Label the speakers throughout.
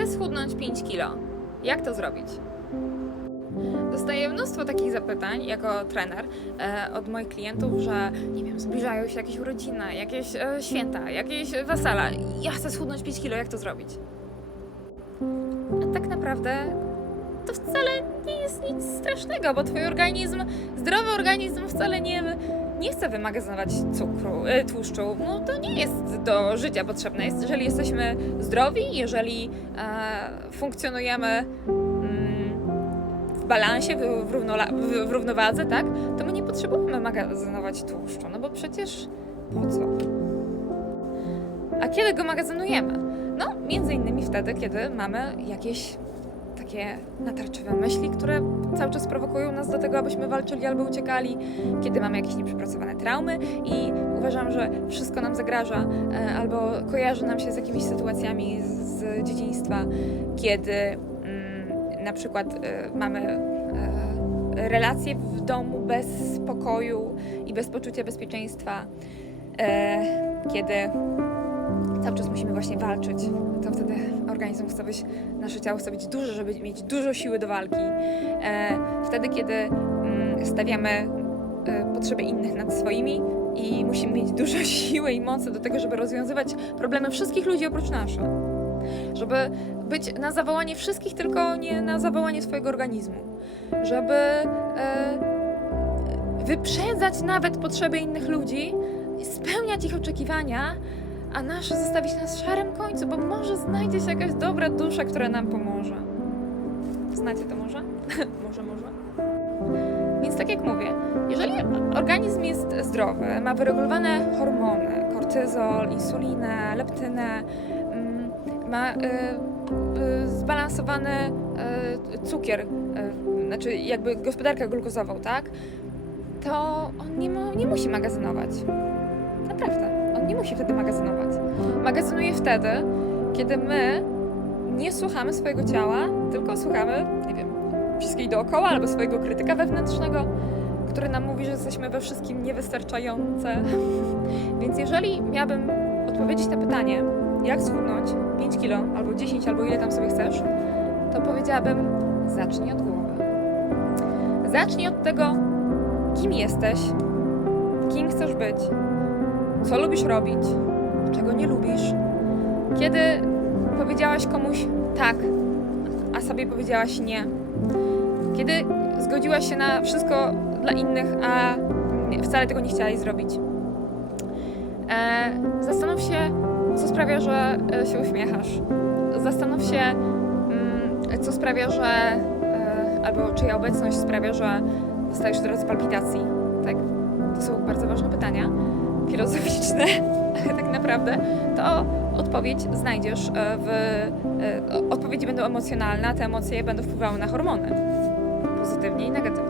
Speaker 1: Chcę schudnąć 5 kilo. Jak to zrobić? Dostaję mnóstwo takich zapytań jako trener e, od moich klientów, że nie wiem, zbliżają się jakieś urodziny, jakieś e, święta, jakieś wesela. Ja chcę schudnąć 5 kilo, jak to zrobić? A tak naprawdę to wcale nie jest nic strasznego, bo twój organizm, zdrowy organizm wcale nie, nie chce wymagazynować cukru, e, tłuszczu. No to nie jest do życia potrzebne. Jeżeli jesteśmy zdrowi, jeżeli e, funkcjonujemy mm, w balansie, w, w, w równowadze, tak, to my nie potrzebujemy magazynować tłuszczu, no bo przecież po co? A kiedy go magazynujemy? No, między innymi wtedy, kiedy mamy jakieś takie natarczywe myśli, które cały czas prowokują nas do tego, abyśmy walczyli albo uciekali, kiedy mamy jakieś nieprzepracowane traumy. I uważam, że wszystko nam zagraża e, albo kojarzy nam się z jakimiś sytuacjami z, dzieciństwa, kiedy mm, na przykład e, mamy e, relacje w domu bez spokoju i bez poczucia bezpieczeństwa, e, kiedy cały czas musimy właśnie walczyć, to wtedy organizm chce być, nasze ciało chce być duże, żeby mieć dużo siły do walki. E, wtedy, kiedy mm, stawiamy e, potrzeby innych nad swoimi i musimy mieć dużo siły i mocy do tego, żeby rozwiązywać problemy wszystkich ludzi oprócz nasze. Żeby być na zawołanie wszystkich, tylko nie na zawołanie swojego organizmu. Żeby e, wyprzedzać nawet potrzeby innych ludzi, spełniać ich oczekiwania, a nasze zostawić na szarym końcu, bo może znajdzie się jakaś dobra dusza, która nam pomoże. Znacie to może? może, może. Więc tak jak mówię, jeżeli organizm jest zdrowy, ma wyregulowane hormony, kortyzol, insulinę, leptynę, mm, ma y, y, zbalansowany y, cukier, y, znaczy jakby gospodarkę glukozową, tak? To on nie, mu, nie musi magazynować. Naprawdę. Nie musi wtedy magazynować. Magazynuje wtedy, kiedy my nie słuchamy swojego ciała, tylko słuchamy, nie wiem, wszystkich dookoła albo swojego krytyka wewnętrznego, który nam mówi, że jesteśmy we wszystkim niewystarczające. Więc jeżeli miałabym odpowiedzieć na pytanie, jak schudnąć 5 kilo, albo 10, albo ile tam sobie chcesz, to powiedziałabym, zacznij od głowy. Zacznij od tego, kim jesteś, kim chcesz być, co lubisz robić, czego nie lubisz. Kiedy powiedziałaś komuś tak, a sobie powiedziałaś nie. Kiedy zgodziłaś się na wszystko dla innych, a wcale tego nie chciałaś zrobić. E, zastanów się, co sprawia, że e, się uśmiechasz. Zastanów się, mm, co sprawia, że e, albo czyja obecność sprawia, że dostajesz od razu palpitacji. Tak? To są bardzo ważne pytania filozoficzne, ale tak naprawdę to odpowiedź znajdziesz e, w. e, Odpowiedzi będą emocjonalne, a te emocje będą wpływały na hormony. Pozytywnie i negatywnie.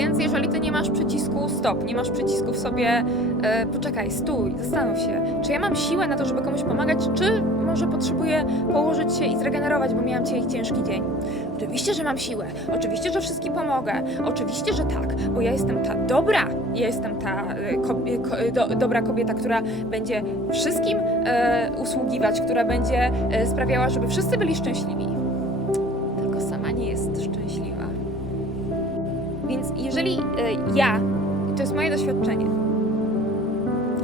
Speaker 1: Więc jeżeli ty nie masz przycisku stop, nie masz przycisku w sobie e, poczekaj, stój, zastanów się, czy ja mam siłę na to, żeby komuś pomagać, czy może potrzebuję położyć się i zregenerować, bo miałam dzisiaj ciężki dzień. Oczywiście, że mam siłę, oczywiście, że wszystkim pomogę, oczywiście, że tak, bo ja jestem ta dobra, ja jestem ta e, ko, ko, do, dobra kobieta, która będzie wszystkim e, usługiwać, która będzie e, sprawiała, żeby wszyscy byli szczęśliwi. Tylko sama nie jest szczęśliwa. Więc jeżeli e, ja, to jest moje doświadczenie,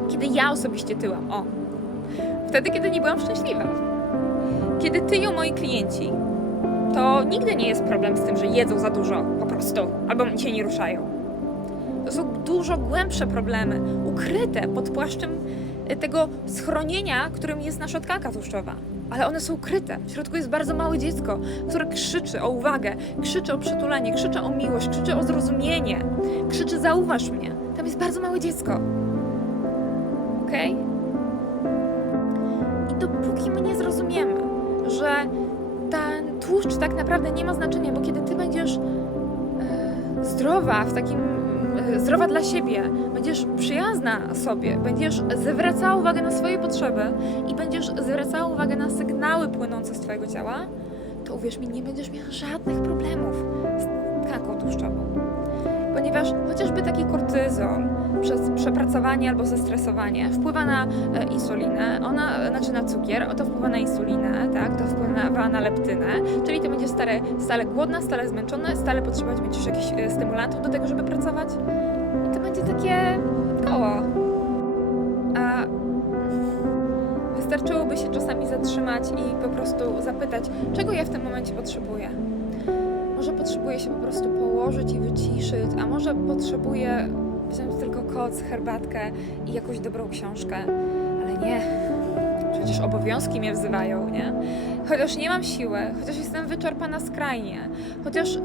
Speaker 1: kiedy ja osobiście tyłam, o, wtedy, kiedy nie byłam szczęśliwa, kiedy tyją moi klienci, to nigdy nie jest problem z tym, że jedzą za dużo po prostu, albo się nie ruszają. To są dużo głębsze problemy, ukryte pod płaszczem e, tego schronienia, którym jest nasza tkanka tłuszczowa. Ale one są ukryte. W środku jest bardzo małe dziecko, które krzyczy o uwagę, krzyczy o przytulenie, krzyczy o miłość, krzyczy o zrozumienie, krzyczy zauważ mnie. Tam jest bardzo małe dziecko. Okej? I dopóki my nie zrozumiemy, że ten tłuszcz tak naprawdę nie ma znaczenia, bo kiedy ty będziesz e, zdrowa, w takim zdrowa dla siebie, będziesz przyjazna sobie, będziesz zwracała uwagę na swoje potrzeby i będziesz zwracała uwagę na sygnały płynące z twojego ciała, to uwierz mi, nie będziesz miała żadnych problemów z tkanką tłuszczową. Ponieważ chociażby taki kortyzol przez przepracowanie albo zestresowanie wpływa na e, insulinę, ona, znaczy na cukier, to wpływa na insulinę, tak? To nawała na leptynę, czyli ty będziesz stale, stale głodna, stale zmęczona, stale potrzebować będziesz jakichś e, stymulantów do tego, żeby pracować. I to będzie takie koło. A wystarczyłoby się czasami zatrzymać i po prostu zapytać, czego ja w tym momencie potrzebuję. Może potrzebuję się po prostu położyć i wyciszyć, a może potrzebuję wziąć tylko koc, herbatkę i jakąś dobrą książkę. Ale nie, przecież obowiązki mnie wzywają, nie? Chociaż nie mam siły, chociaż jestem wyczerpana skrajnie, chociaż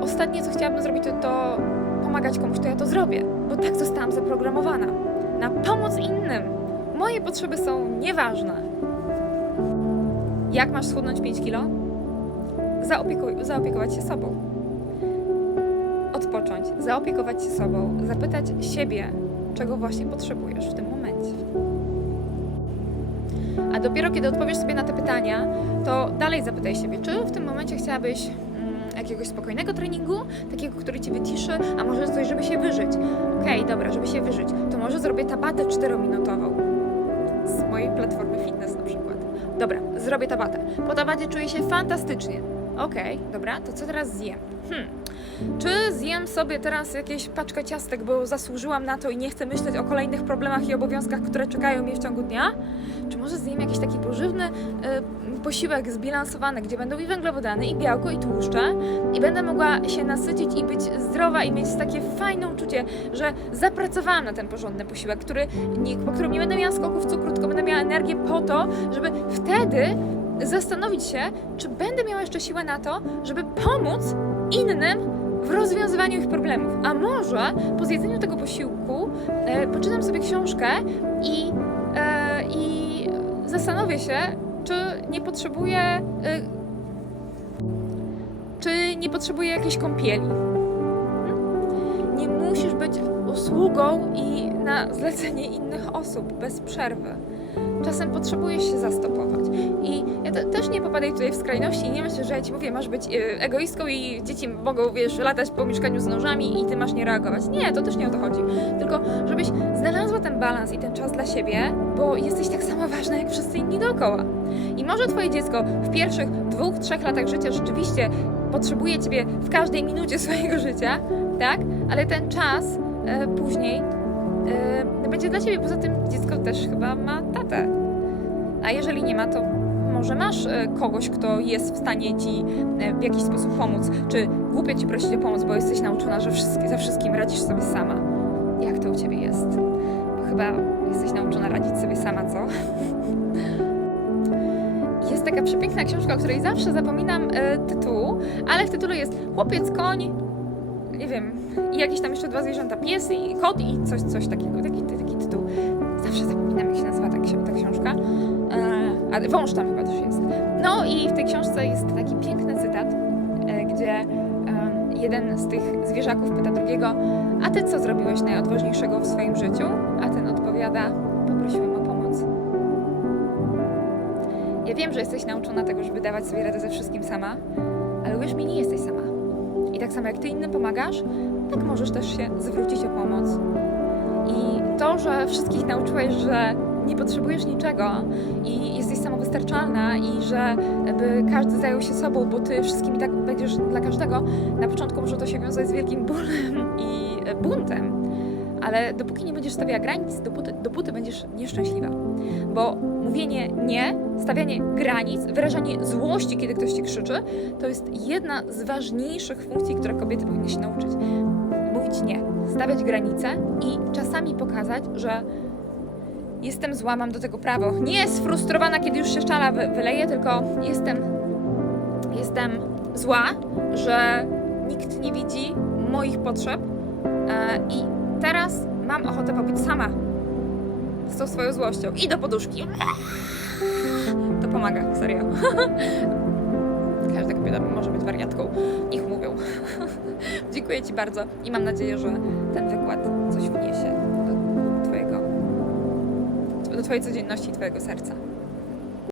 Speaker 1: ostatnie co chciałabym zrobić to, to pomagać komuś, to ja to zrobię, bo tak zostałam zaprogramowana. Na pomoc innym. Moje potrzeby są nieważne. Jak masz schudnąć 5 kilo? Zaopiekować się sobą. Odpocząć, zaopiekować się sobą, zapytać siebie, czego właśnie potrzebujesz w tym momencie. A dopiero kiedy odpowiesz sobie na te pytania, to dalej zapytaj siebie, czy w tym momencie chciałabyś mm, jakiegoś spokojnego treningu, takiego, który ci wyciszy, a może coś, żeby się wyżyć. Okej, dobra, żeby się wyżyć, to może zrobię tabatę 4-minutową z mojej platformy fitness na przykład. Dobra, zrobię tabatę. Po tabacie czuję się fantastycznie. Okej, dobra, to co teraz zjem? Hmm. Czy zjem sobie teraz jakieś paczkę ciastek, bo zasłużyłam na to i nie chcę myśleć o kolejnych problemach i obowiązkach, które czekają mnie w ciągu dnia? Czy może zjem jakiś taki pożywny y, posiłek zbilansowany, gdzie będą i węglowodany, i białko, i tłuszcze, i będę mogła się nasycić i być zdrowa i mieć takie fajne uczucie, że zapracowałam na ten porządny posiłek, który nie, po którym nie będę miała skoków cukru, tylko będę miała energię po to, żeby wtedy zastanowić się, czy będę miała jeszcze siłę na to, żeby pomóc innym w rozwiązywaniu ich problemów. A może po zjedzeniu tego posiłku e, poczytam sobie książkę i, e, i zastanowię się, czy nie potrzebuję. E, czy nie potrzebuję jakiejś kąpieli. Hmm? Nie musisz być usługą i na zlecenie innych osób bez przerwy. Czasem potrzebujesz się zastopować. I ja te, też nie popadaj tutaj w skrajności i nie myślę, że ja ci mówię, masz być e, egoistką i dzieci mogą, wiesz, latać po mieszkaniu z nożami i ty masz nie reagować. Nie, to też nie o to chodzi. Tylko, żebyś znalazła ten balans i ten czas dla siebie, bo jesteś tak samo ważna jak wszyscy inni dookoła. I może twoje dziecko w pierwszych dwóch, trzech latach życia rzeczywiście potrzebuje ciebie w każdej minucie swojego życia, tak? Ale ten czas e, później e, będzie dla ciebie. Poza tym dziecko też chyba ma tatę. A jeżeli nie ma, to może masz e, kogoś, kto jest w stanie ci e, w jakiś sposób pomóc. Czy głupio ci prosić o pomoc, bo jesteś nauczona, że wszystkie, ze wszystkim radzisz sobie sama. Jak to u ciebie jest? Bo chyba jesteś nauczona radzić sobie sama, co? Jest taka przepiękna książka, o której zawsze zapominam tytułu, ale w tytule jest Chłopiec, koń, nie wiem, i jakieś tam jeszcze dwa zwierzęta, pies i kot i coś, coś takiego, taki, taki tytuł. Zawsze zapominam, jak się nazywa ta, ta książka. E, a wąż tam chyba też jest. No i w tej książce jest taki piękny cytat, e, gdzie e, jeden z tych zwierzaków pyta drugiego, a ty co zrobiłeś najodważniejszego w swoim życiu? A ten odpowiada, poprosiłem o pomoc. Ja wiem, że jesteś nauczona tego, żeby dawać sobie radę ze wszystkim sama, ale uwierz mi, nie jesteś sama. I tak samo jak ty innym pomagasz, tak możesz też się zwrócić o pomoc. I to, że wszystkich nauczyłeś, że nie potrzebujesz niczego i jesteś samowystarczalna i że by każdy zajął się sobą, bo ty wszystkim i tak będziesz dla każdego, na początku może to się wiązać z wielkim bólem i e, buntem. Ale dopóki nie będziesz stawiała granic, dopóty, dopóty będziesz nieszczęśliwa. Bo mówienie nie, stawianie granic, wyrażanie złości, kiedy ktoś ci krzyczy, to jest jedna z ważniejszych funkcji, które kobiety powinny się nauczyć. Mówić nie, stawiać granice i czasami pokazać, że jestem zła, mam do tego prawo. Nie sfrustrowana, kiedy już się szczala wy- wyleje, tylko jestem, jestem zła, że nikt nie widzi moich potrzeb e, i teraz mam ochotę pobić sama z tą swoją złością i do poduszki. To pomaga, serio. Każda kobieta może być wariatką. Niech mówią. Dziękuję Ci bardzo i mam nadzieję, że ten wykład coś wniesie do Twojego, do Twojej codzienności i Twojego serca.